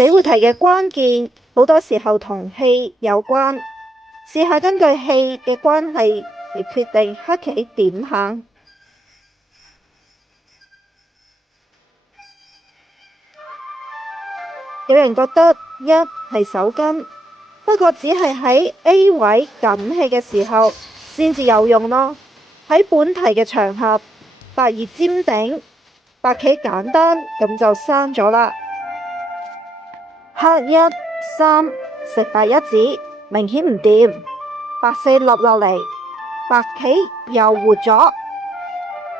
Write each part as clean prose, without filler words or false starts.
死活題嘅關鍵好多時候同氣有關，試下根據氣嘅關係嚟決定黑棋點行。有人覺得一係手筋，不過只係喺 A 位緊氣嘅時候先至有用咯。喺本題嘅場合，白二尖頂，白棋簡單咁就生咗啦。黑一三食白一子，明顯唔掂。白四立落嚟，白棋又活咗。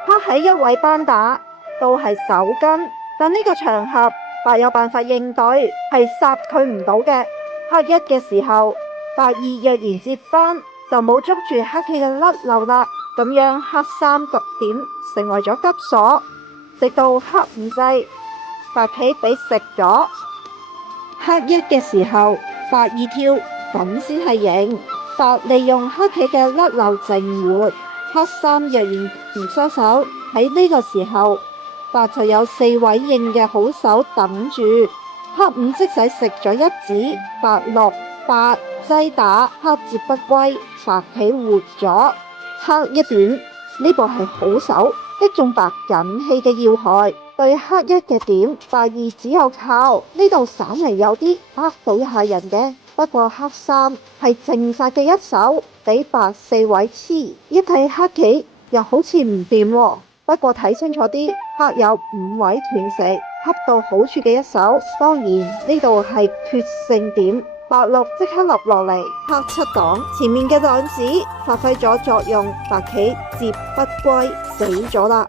黑喺一位班打都係手筋，但呢個場合白有辦法應對，係殺佢唔到嘅。黑一嘅時候，白二若然接翻，就冇捉住黑棋嘅甩漏啦。咁樣黑三局點成為咗急鎖，直到黑五制，白棋俾食咗。黑一嘅時候，白二跳，咁先係贏。白利用黑棋嘅甩漏淨活，黑三若然唔收手，喺呢個時候，白就有四位應嘅好手等住。黑五即使食咗一子，白六八擠打，黑接不歸，白棋活咗。黑一點呢步係好手，擊中白緊氣嘅要害。對黑一嘅點，白二只有靠呢度稍微有啲呃到一下人嘅。不過黑三係正殺嘅一手，俾白四位黐，一睇黑棋又好似唔掂喎。不過睇清楚啲，黑有五位斷食，恰到好處嘅一手。當然呢度係決勝點，白六即刻立落嚟，黑七擋，前面嘅兩子發揮咗作用，白棋接不歸，死咗啦。